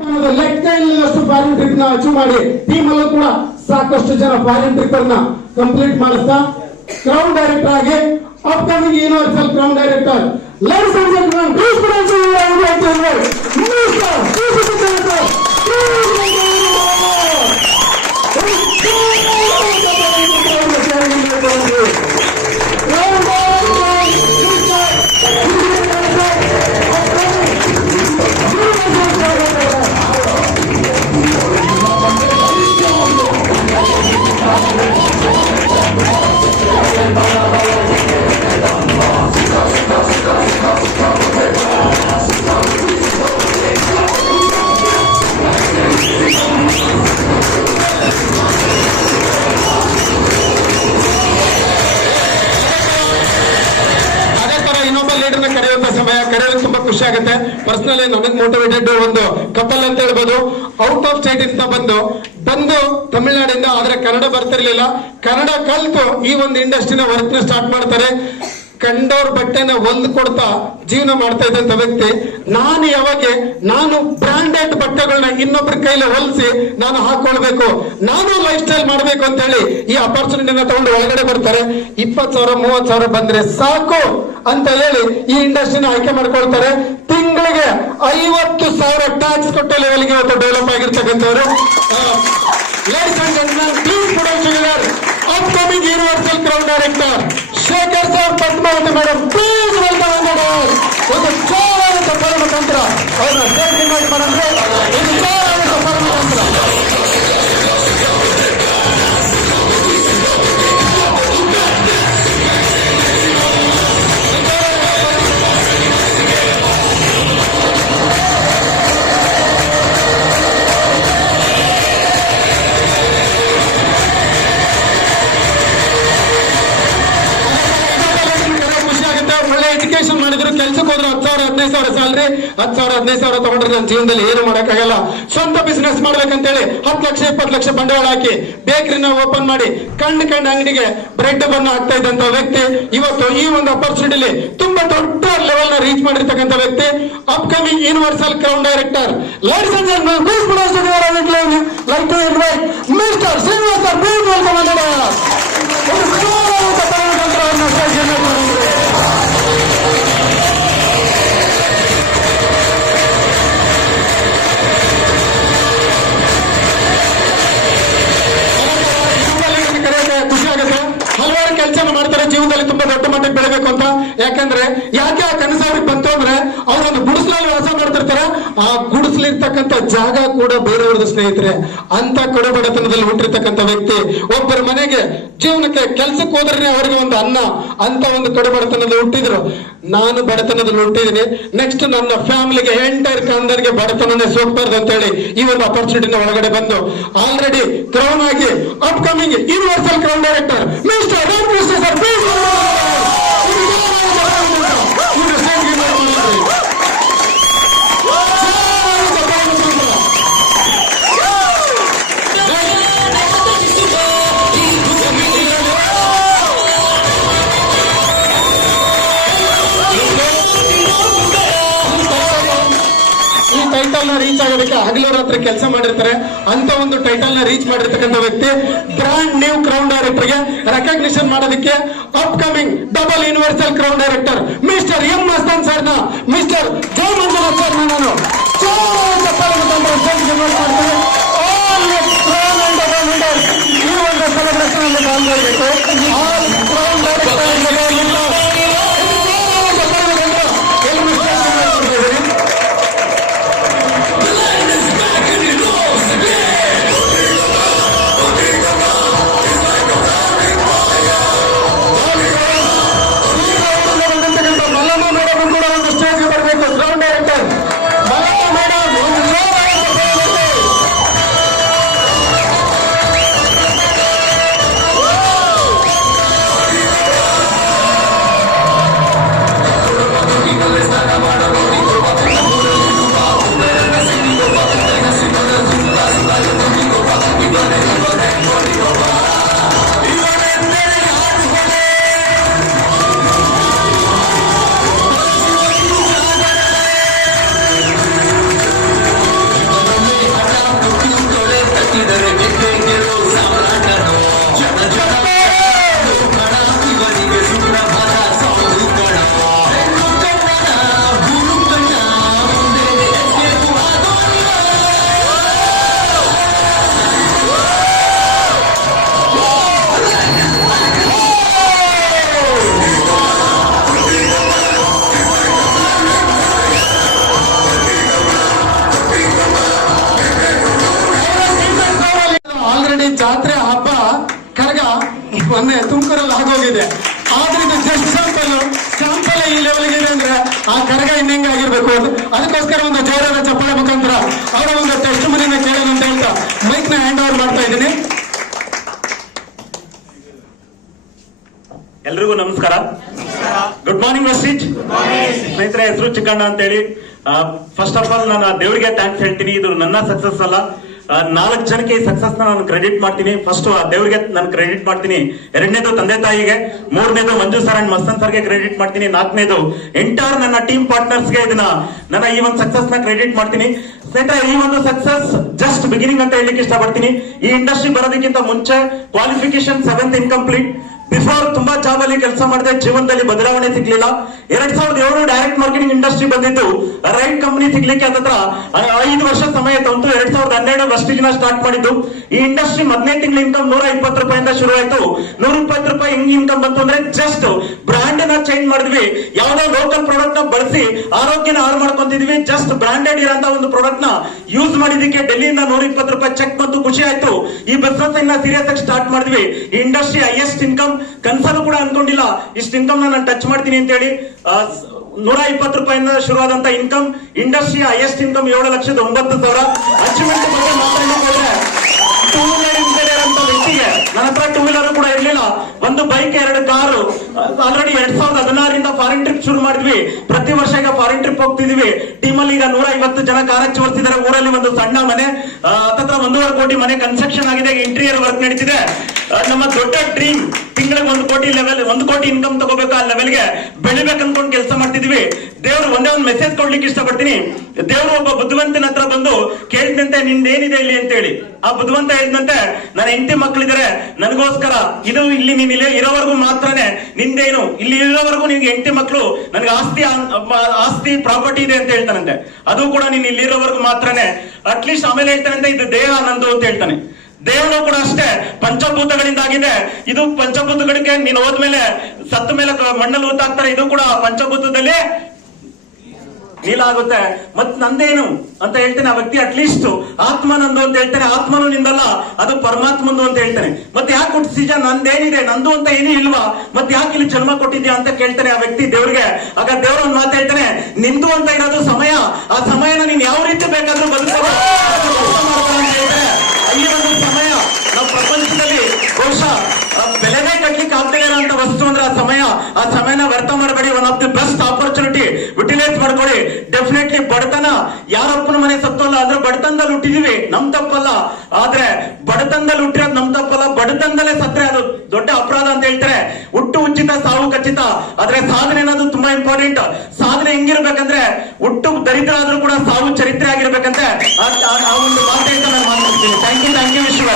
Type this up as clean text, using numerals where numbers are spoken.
ಲೆಕ್ಕ ಇಲ್ಲದಷ್ಟು foreign trip ನ achieve ಮಾಡಿ ಟೀಮ್ ಅಲ್ಲೂ ಕೂಡ ಸಾಕಷ್ಟು ಜನ ಫಾರಿನ್ ಟ್ರಿಪ್ ಅನ್ನ ಕಂಪ್ಲೀಟ್ ಮಾಡಿಸ್ತಾ ಕ್ರೌನ್ ಡೈರೆಕ್ಟರ್ ಆಗಿ upcoming universal crown director ladies and gentlemen please put on ತುಂಬಾ ಖುಷಿ ಆಗುತ್ತೆ. ಪರ್ಸನಲಿ ನನಗೆ ಮೋಟಿವೇಟೆಡ್ ಒಂದು ಕಪಲ್ ಅಂತ ಹೇಳ್ಬೋದು. ಔಟ್ ಆಫ್ ಸ್ಟೇಟ್ ಇಂದ ಬಂದು ತಮಿಳುನಾಡಿಂದ, ಆದ್ರೆ ಕನ್ನಡ ಬರ್ತಿರ್ಲಿಲ್ಲ. ಕನ್ನಡ ಕಲ್ತು ಈ ಒಂದು ಇಂಡಸ್ಟ್ರಿನ ವರ್ಕ್ ನ ಸ್ಟಾರ್ಟ್ ಮಾಡ್ತಾರೆ. ಕಂಡೋರ್ ಬಟ್ಟೆನ ಹೊಲ್ದು ಕೊಡ್ತಾ ಜೀವನ ಮಾಡ್ತಾ ಇದ್ದಂತ ವ್ಯಕ್ತಿ. ನಾನು ಬ್ರಾಂಡೆಡ್ ಬಟ್ಟೆಗಳನ್ನ ಇನ್ನೊಬ್ಬರ ಕೈಲಿ ಹೊಲಿಸಿ ನಾನು ಹಾಕೊಳ್ಬೇಕು, ನಾನು ಲೈಫ್ ಸ್ಟೈಲ್ ಮಾಡ್ಬೇಕು ಅಂತ ಹೇಳಿ ಈ ಅಪರ್ಚುನಿಟಿನ ತಗೊಂಡು ಒಳಗಡೆ ಬರ್ತಾರೆ. 20,000 30,000 ಬಂದ್ರೆ ಸಾಕು ಅಂತ ಹೇಳಿ ಈ ಇಂಡಸ್ಟ್ರಿನ ಆಯ್ಕೆ ಮಾಡ್ಕೊಳ್ತಾರೆ. ತಿಂಗಳಿಗೆ 50,000 ಟ್ಯಾಕ್ಸ್ ಕೊಟ್ಟ ಲೆವೆಲ್ಗೆ ಇವತ್ತು ಡೆವಲಪ್ ಆಗಿರ್ತಕ್ಕಂಥವ್ರು. Ladies and gentlemen, please put on together upcoming universal crown director Shekhar sir, Padmavati madam, please welcome. ಒಂದು ಜೋರಾದ ಪರಮತಂತ್ರ ಅವ್ರನ್ನ ಸ್ಟೇಜ್ ಇನ್ವೈಟ್ ಮಾಡಂದ್ರೆ ಒಂದು ಜೋರಾದ ಪರಮತಂತ್ರ. ಎಜುಕೇಶನ್ ಮಾಡಿದ್ರು, ಕೆಲ್ಸಕ್ಕೆ ಹೋದ್ರು 10,000 15,000 ಸ್ಯಾಲ್ರಿ, 10,000 15,000 ತಗೊಂಡ್ರೆ ನನ್ನ ಜೀವನದಲ್ಲಿ ಏನು ಮಾಡಕ್ಕಾಗಲ್ಲ. ಸ್ವಂತ ಬಿಸ್ನೆಸ್ ಮಾಡ್ಬೇಕಂತೇಳಿ 10 ಲಕ್ಷ 20 ಲಕ್ಷ ಬಂಡವಾಳ ಹಾಕಿ ಬೇಕರಿನ ಓಪನ್ ಮಾಡಿ ಕಂಡ್ ಅಂಗಡಿಗೆ ಬ್ರೆಡ್ ಬನ್ನ ಆಗ್ತಾ ಇದ್ದಂತ ವ್ಯಕ್ತಿ ಇವತ್ತು ಈ ಒಂದು ಅಪರ್ಚುನಿಟಿಲಿ ತುಂಬಾ ದೊಡ್ಡ ಲೆವೆಲ್ ನ ರೀಚ್ ಮಾಡಿರ್ತಕ್ಕಂಥ ವ್ಯಕ್ತಿ. Upcoming universal crown director ladies and gentlemen, please put on together like to invite mister Srinivas sir, please welcome. ಒಂದು ಜೋರಾದ ಪರಮತಂತ್ರವನ್ನು ಸ್ಟೇಜ್ ಇನ್ವೈಟ್ ಮಾಡಿದ್ರೆ ಖುಷಿ ಆಗುತ್ತೆ. ಹಲವಾರು ಕೆಲಸ ಮಾಡ್ತಾರೆ ಜೀವನದಲ್ಲಿ ತುಂಬಾ ದೊಡ್ಡ ಮಟ್ಟಕ್ಕೆ ಬೆಳಬೇಕು ಅಂತ. ಯಾಕೆ ಆ ಕನಸು ಅವ್ರಿಗೆ ಬಂತು ಅಂದ್ರೆ ಅವ್ರೊಂದು ಗುಡಿಸಲಲ್ಲಿ ವಾಸ ಮಾಡ್ತಿರ್ತಾರೆ. ಆ ಗುಡಿಸಲಿರ್ತಕ್ಕಂಥ ಜಾಗ ಕೂಡ ಬೇರೆಯವ್ರದ್ದು ಸ್ನೇಹಿತರೆ. ಅಂತ ಕಡುಬಡತನದಲ್ಲಿ ಹುಟ್ಟಿರ್ತಕ್ಕಂಥ ವ್ಯಕ್ತಿ ಒಬ್ಬರ ಮನೆಗೆ ಜೀವನಕ್ಕೆ ಕೆಲ್ಸಕ್ಕೆ ಹೋದ್ರೆ ಅವ್ರಿಗೆ ಒಂದು ಅನ್ನ, ಅಂತ ಒಂದು ಕಡುಬಡತನದಲ್ಲಿ ಹುಟ್ಟಿದ್ರು. ನಾನು ಬಡತನದಲ್ಲಿ ಹುಟ್ಟಿದೀನಿ, ನೆಕ್ಸ್ಟ್ ನನ್ನ ಫ್ಯಾಮಿಲಿಗೆ ಎಂಟೈರ್ ಕಾಂದರಿಗೆ ಬಡತನನೇ ಸೋಗ್ಬಾರ್ದು ಅಂತ ಹೇಳಿ ಈ ಒಂದು ಅಪರ್ಚುನಿಟಿನ ಒಳಗಡೆ ಬಂದು ಆಲ್ರೆಡಿ ಕ್ರೌನ್ ಆಗಿ upcoming universal crown director mister Ramakrishna sir, please. Title ನ ರೀಚ್ ಆಗೋದಕ್ಕೆ ಹಗಲು ರಾತ್ರಿ ಕೆಲಸ ಮಾಡಿರ್ತಾರೆ. ಅಂತ ಒಂದು ಟೈಟಲ್ ನ ರೀಚ್ ಮಾಡಿರ್ತಕ್ಕಂಥ ವ್ಯಕ್ತಿ ಬ್ರಾಂಡ್ ನ್ಯೂ ಕ್ರೌನ್ ಡೈರೆಕ್ಟರ್ ಗೆ ರೆಕಗ್ನಿಷನ್ ಮಾಡೋದಕ್ಕೆ upcoming double universal crown director mister M Mastan sir ನ ಮಿಸ್ಟರ್ ಜೋ ಮಂಜುನಾಥ್ ಸರ್ ನಾನು ಈ ಒಂದು ಸೆಲೆಬ್ರೇಷನ್ ಅಲ್ಲಿ ಪಾಲ್ಗೊಳ್ಬೇಕು. ಆಲ್ ಕ್ರೌನ್ ಡೈರೆಕ್ಟರ್ ನೋಡಿ ಜಾತ್ರೆ ಹಬ್ಬ ಕರಗ ಮೊನ್ನೆ ತುಮಕೂರಲ್ಲಿ ಆಗೋಗಿದೆ. ಆದ್ರೆ ಇದು ಜಸ್ಟ್ ಸ್ಯಾಂಪಲ್ ಈ ಲೆವೆಲ್ಗೆ ಇದೆ ಅಂದ್ರೆ ಆ ಕರಗ ಇನ್ನೆಂಗೆ ಆಗಿರ್ಬೇಕು ಅಂತ ಅದಕ್ಕೋಸ್ಕರ ಒಂದು ಜೋರಾದ ಚಪ್ಪಾಳೆ ಮುಖಾಂತರ ಅವರ ಒಂದು ಟೆಸ್ಟ್ ಮನಿನ ಕೇಳೋಣ ಅಂತ ಹೇಳ್ತಾ ಮೈಕ್ ನ ಹ್ಯಾಂಡ್ ಓವರ್ ಮಾಡ್ತಾ ಇದ್ದೀನಿ. ಎಲ್ರಿಗೂ ನಮಸ್ಕಾರ. ಗುಡ್ ಮಾರ್ನಿಂಗ್ ವೆಸ್ಟೀಜ್ ಸ್ನೇಹಿತರೆ. ಹೆಸರು ಚಿಕ್ಕಣ್ಣ ಅಂತ ಹೇಳಿ. ಫಸ್ಟ್ ಆಫ್ ಆಲ್ ನಾನು ದೇವರಿಗೆ ಥ್ಯಾಂಕ್ಸ್ ಹೇಳ್ತೀನಿ. ಇದು ನನ್ನ ಸಕ್ಸಸ್ ಅಲ್ಲ, 4 ಜನಕ್ಕೆ ಈ ಸಕ್ಸಸ್ ನಾನು ಕ್ರೆಡಿಟ್ ಮಾಡ್ತೀನಿ. ಫಸ್ಟ್ ದೇವರಿಗೆ ನಾನು ಕ್ರೆಡಿಟ್ ಮಾಡ್ತೀನಿ, 2ನೇದು ತಂದೆ ತಾಯಿಗೆ, 3ನೇದು ಮಂಜು ಸರ್ ಅಂಡ್ ಮಸ್ತನ್ ಸರ್ಗೆ ಕ್ರೆಡಿಟ್ ಮಾಡ್ತೀನಿ, 4ನೇದು ಎಂಟೈರ್ ನನ್ನ ಟೀಮ್ ಪಾರ್ಟ್ನರ್ಸ್ಗೆ ನನ್ನ ಈ ಒಂದು ಸಕ್ಸಸ್ ನ ಕ್ರೆಡಿಟ್ ಮಾಡ್ತೀನಿ. ಸ್ನೇಹಿತರೆ, ಈ ಒಂದು ಸಕ್ಸಸ್ ಜಸ್ಟ್ ಬಿಗಿನಿಂಗ್ ಅಂತ ಹೇಳಲಿಕ್ಕೆ ಇಷ್ಟಪಡ್ತೀನಿ. ಈ ಇಂಡಸ್ಟ್ರಿ ಬರೋದಕ್ಕಿಂತ ಮುಂಚೆ ಕ್ವಾಲಿಫಿಕೇಶನ್ 7th ಇನ್ಕಂಪ್ಲೀಟ್. ಬಿಫೋರ್ ತುಂಬಾ ಜಾಬ್ ಅಲ್ಲಿ ಕೆಲಸ ಮಾಡಿದೆ, ಜೀವನದಲ್ಲಿ ಬದಲಾವಣೆ ಸಿಗ್ಲಿಲ್ಲ. 2007 ಡೈರೆಕ್ಟ್ ಮಾರ್ಕೆಟಿಂಗ್ ಇಂಡಸ್ಟ್ರಿ ಬಂದಿದ್ದು, ರೈಟ್ ಕಂಪನಿ ಸಿಗ್ಲಿಕ್ಕೆ ಹತ್ರ 5 ವರ್ಷ ಸಮಯ ತಂತು. 2012 ವೆಸ್ಟೀಜ್ ನ ಸ್ಟಾರ್ಟ್ ಮಾಡಿದ್ದು. ಈ ಇಂಡಸ್ಟ್ರಿ 15 ತಿಂಗಳ ಇನ್ಕಮ್ 120 ರೂಪಾಯಿಂದ ಶುರು ಆಯ್ತು. 120 ರೂಪಾಯಿ ಹೆಂಗ್ ಇನ್ಕಮ್ ಬಂತು ಅಂದ್ರೆ ಜಸ್ಟ್ ಬ್ರಾಂಡ್ ನ ಚೇಂಜ್ ಮಾಡಿದ್ವಿ. ಯಾವ್ದೋ ಲೋಕಲ್ ಪ್ರಾಡಕ್ಟ್ ನ ಬಳಸಿ ಆರೋಗ್ಯನ ಹಾಳು ಮಾಡ್ಕೊಂತಿದ್ವಿ. ಜಸ್ಟ್ ಬ್ರಾಂಡೆಡ್ ಇರೋಂತ ಒಂದು ಪ್ರಾಡಕ್ಟ್ ನ ಯೂಸ್ ಮಾಡಿದಕ್ಕೆ ಡೆಲ್ಲಿಯಿಂದ 120 ರೂಪಾಯಿ ಚೆಕ್ ಬಂತು, ಖುಷಿ ಆಯ್ತು. ಈ ಬಿಸ್ನೆಸ್ ಇನ್ನ ಸೀರಿಯಸ್ ಆಗಿ ಸ್ಟಾರ್ಟ್ ಮಾಡಿದ್ವಿ. ಈ ಇಂಡಸ್ಟ್ರಿ ಹೈಯೆಸ್ಟ್ ಇನ್ಕಮ್ ಕನ್ಸಲ್ಲೂ ಕೂಡ ಅನ್ಕೊಂಡಿಲ್ಲ ಇಷ್ಟು ಇನ್ಕಮ್ ನಾನು ಟಚ್ ಮಾಡ್ತೀನಿ ಅಂತ ಹೇಳಿ. 120 ರೂಪಾಯಿಂದ ಶುರುವಾದಂತ income, industry highest income 7,09,000. Achievement ಬಗ್ಗೆ ಮಾತಾಡಲಿಕ್ಕೆ ಹೋದ್ರೆ, ಟೂ ವೀಲರ್ ಇಂಜಿನಿಯರ್ ಅಂತ ವ್ಯಕ್ತಿಗೆ ನನ್ನ ಹತ್ರ ಟೂ ವೀಲರ್ ಕೂಡ ಇರ್ಲಿಲ್ಲ. ಒಂದು bike, 2 car. Already 2016 foreign trip ಶುರು ಮಾಡಿದ್ವಿ. ಪ್ರತಿ ವರ್ಷ ಈಗ ಫಾರಿನ್ ಟ್ರಿಪ್ ಹೋಗ್ತಿದೀವಿ. ಟೀಮ್ ಅಲ್ಲಿ ಈಗ 150 ಜನ ಕಾರ್ಯಚ ಬರ್ತಿದ್ದಾರೆ. ಊರಲ್ಲಿ ಒಂದು ಸಣ್ಣ ಮನೆ, ಹತ್ತತ್ರ 1.5 ಕೋಟಿ ಮನೆ ಕನ್ಸ್ಟ್ರಕ್ಷನ್ ಆಗಿದೆ, ಇಂಟೀರಿಯರ್ ವರ್ಕ್ ನಡೀತಿದೆ. ನಮ್ಮ ದೊಡ್ಡ ಡ್ರೀಮ್ ತಿಂಗಳಿಗೆ 1 ಕೋಟಿ ಲೆವೆಲ್, 1 ಕೋಟಿ ಇನ್ಕಮ್ ತಗೋಬೇಕು, ಆ ಲೆವೆಲ್ಗೆ ಬೆಳಿಬೇಕು ಅನ್ಕೊಂಡು ಕೆಲಸ ಮಾಡ್ತಿದ್ವಿ. ದೇವ್ರು ಒಂದೇ ಒಂದು ಮೆಸೇಜ್ ಕೊಡ್ಲಿಕ್ಕೆ ಇಷ್ಟಪಡ್ತೀನಿ. ದೇವ್ರು ಒಬ್ಬ ಬುದ್ಧಿವಂತನ ಹತ್ರ ಬಂದು ಕೇಳಿದಂತೆ ನಿಂದೇನಿದೆ ಇಲ್ಲಿ ಅಂತ ಹೇಳಿ. ಆ ಬುದ್ಧಿವಂತ ಹೇಳಿದಂತೆ, ನನ್ನ ಹೆಂಡತಿ ಮಕ್ಕಳಿದ್ದಾರೆ, ನನಗೋಸ್ಕರ ಇದು ಇಲ್ಲಿ ನೀನ್ ಇಲ್ಲಿ ಇರೋವರೆಗೂ ಮಾತ್ರನೇ ನಿಂದೇನು, ಇಲ್ಲಿ ಇರೋವರೆಗೂ ನಿನ್ಗೆ ಹೆಂಡತಿ ಮಕ್ಕಳು, ನನಗೆ ಆಸ್ತಿ ಪ್ರಾಪರ್ಟಿ ಇದೆ ಅಂತ ಹೇಳ್ತಾನಂತೆ. ಅದು ಕೂಡ ನೀನ್ ಇಲ್ಲಿ ಇರೋವರೆಗೂ ಮಾತ್ರನೇ. ಅಟ್ಲೀಸ್ಟ್ ಆಮೇಲೆ ಹೇಳ್ತಾನಂತೆ, ಇದು ದೇಹ ನಂದು ಅಂತ ಹೇಳ್ತಾನೆ. ದೇಹನೂ ಕೂಡ ಅಷ್ಟೇ ಪಂಚಭೂತಗಳಿಂದ ಆಗಿದೆ. ಇದು ಪಂಚಭೂತಗಳಿಗೆ ನೀನು ಹೋದ್ಮೇಲೆ ಸತ್ತ ಮೇಲೆ ಮಣ್ಣಲ್ಲಿ ಊತಾಕ್ತಾರೆ. ಇದು ಕೂಡ ಪಂಚಭೂತದಲ್ಲಿ ನೀಲ ಆಗುತ್ತೆ. ಮತ್ ನಂದೇನು ಅಂತ ಹೇಳ್ತೇನೆ ಆ ವ್ಯಕ್ತಿ. ಅಟ್ಲೀಸ್ಟ್ ಆತ್ಮ ನಂದು ಅಂತ ಹೇಳ್ತಾನೆ. ಆತ್ಮನು ನಿಂದಲ್ಲ, ಅದು ಪರಮಾತ್ಮಂದು ಅಂತ ಹೇಳ್ತಾನೆ. ಮತ್ತೆ ಯಾಕೆ ಹುಟ್ಟಿಸಿದ, ನಂದೇನಿದೆ, ನಂದು ಅಂತ ಏನೂ ಇಲ್ವಾ, ಮತ್ತೆ ಯಾಕೆ ಇಲ್ಲಿ ಜನ್ಮ ಕೊಟ್ಟಿದ್ಯಾ ಅಂತ ಕೇಳ್ತಾನೆ ಆ ವ್ಯಕ್ತಿ ದೇವ್ರಿಗೆ. ಆಗ ದೇವ್ರ ಒಂದ್ ಮಾತು ಹೇಳ್ತಾನೆ, ನಿಂದು ಅಂತ ಇರೋದು ಸಮಯ, ಆ ಸಮಯನ ನೀನ್ ಯಾವ ರೀತಿ ಬೇಕಾದ್ರೂ ಬದುಕಬಹುದು ಅಂತ ಹೇಳ್ತಾರೆ. ಈ ಒಂದು ಸಮಯ ನಾವು ಪ್ರಪಂಚದಲ್ಲಿ ಬಹುಶಃ ಬೆಲೆನೇ ಕಟ್ಲಿಕ್ಕೆ ಆಗ್ತಾ ಇರೋಂತ ವಸ್ತು ಅಂದ್ರೆ ಆ ಸಮಯ. ಆ ಸಮಯನ ವ್ಯರ್ಥ ಮಾಡಬೇಡಿ. One of the best opportunity utilise ಮಾಡ್ಕೊಳ್ಳಿ. ಡೆಫಿನೆಟ್ಲಿ ಬಡತನ ಯಾರಪ್ಪನ ಮನೆ ಸತ್ತಲ್ಲ ಅಂದ್ರೆ ಬಡತನದಲ್ಲಿ ಹುಟ್ಟಿದೀವಿ, ನಮ್ ತಪ್ಪಲ್ಲ. ಆದ್ರೆ ಬಡತನದಲ್ಲಿ ಹುಟ್ಟಿರೋದು ನಮ್ ತಪ್ಪಲ್ಲ. ಬಡತನದಲ್ಲೇ ಸತ್ರೆ ಅದು ದೊಡ್ಡ ಅಪರಾಧ ಅಂತ ಹೇಳ್ತಾರೆ. ಹುಟ್ಟು ಉಚಿತ, ಸಾವು ಖಚಿತ. ಆದ್ರೆ ಸಾಧನೆ ಅನ್ನೋದು ತುಂಬಾ ಇಂಪಾರ್ಟೆಂಟ್. ಸಾಧನೆ ಹೆಂಗಿರ್ಬೇಕಂದ್ರೆ, ಹುಟ್ಟು ದರಿದ್ರ ಆದ್ರೂ ಕೂಡ ಸಾವು ಚರಿತ್ರೆ ಆಗಿರ್ಬೇಕಂತೆ. ಆ ಒಂದು ಮಾತೇ ನಾನು ಮಾತಾಡ್ತೀನಿ. ಥ್ಯಾಂಕ್ ಯು ವಿಶ್ವ.